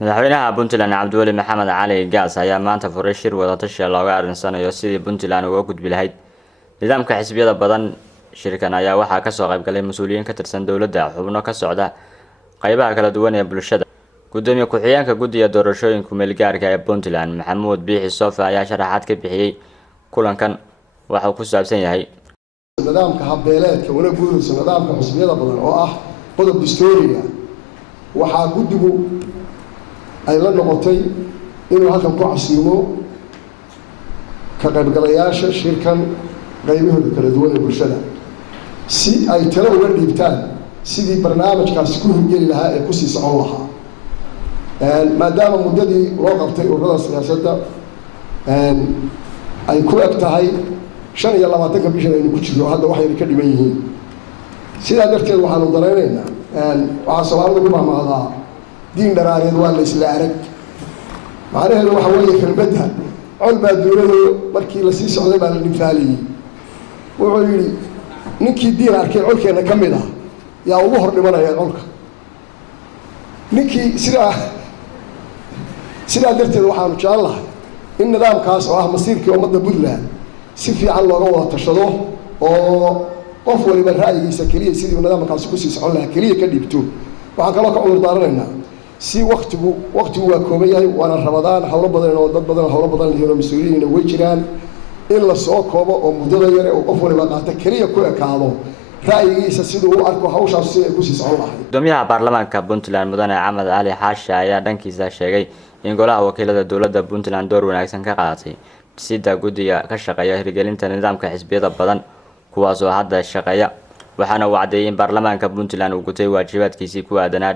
madaxweynaha Puntland Cabdiweli Maxamed Cali Gaas ayaa maanta furay shir wadatashi looga arinsanayo sidii Puntland uga gudbi lahayd nidaamka xisbiyada badan. Shirkan ayaa waxaa ka soo qayb galay mas'uuliyiin ka tirsan dawladda, xubno ka socda qaybaha kala duwan ee bulshada. Gudoomiye ku-xigeenka guddiga doorashooyinka meelgaarka ee Puntland Maxamuud Biixi Soofa ayaa sharaxaad ka bixiyay kulankan waxa uu ku saabsan yahay nidaamka habbeeleedka una guuraysa nidaamka xisbiyada badan oo ah qodob dastuuriga. waxaa guddigu ay la noqotay inuu halkan ku casiimo ka qaybgalayaasha shirkan qaybahooda kala duwan ee bulshada si ay talo uga dhiibtaan sidii barnaamijkaasi ku hirgeli lahaa ee kusii socon lahaa. maadaama muddadii loo qabtay ururada siyaasadda ay ku eg tahay 25 bishan aynu ku jirno, hadda waxayna ka dhiman yihiin. sidaa darteed waxaanu dareenaynaa waxaa Soomaalida ku mahmahdaa diin dharaareed waa la isla arag. macnaheedu waxa weeye kelmadda col baa dowladda markii la sii socday baa la dhifaaliyey. wuxuu yidhi ninkii diin arkay colkeena ka mid ah yaa ugu hor dhimanaya colka. ninkii sidaa darteed waxaanu jecel lahay in nidaamkaas oo ah masiirkii ummadda Puntland si fiican looga wada tashado oo qof waliba ra'yigiisa kaliya sidii nidaamkaasi ku sii socon lahaa kaliya ka dhibto. waxaan kaloo ka cudur daaranaynaa si waqtigu waa kooban yahay, waana Ramadaan, hawlo badan oo dad badan hawlo badan leeyahay mas'uuliyiin way jiraan in la soo koobo oo muddada yar oo qof waliba qaata kaliya ku ekaado ra'yigiisa sidoo uu arko hawshaas si ay ku sii socon lahayd. Gudoomiyaha baarlamaanka Puntland Mudane Axmed Cali Xaashi ayaa dhankiisa sheegay in golaha wakiilada dawladda Puntland door wanaagsan ka qaadatay sida guddiga ka shaqeeya hirgelinta nidaamka xisbiyada badan kuwaas oo hadda shaqeeya. waxaana uu cadeeyay in baarlamaanka Puntland uu gutay waajibaadkiisii ku aadanaa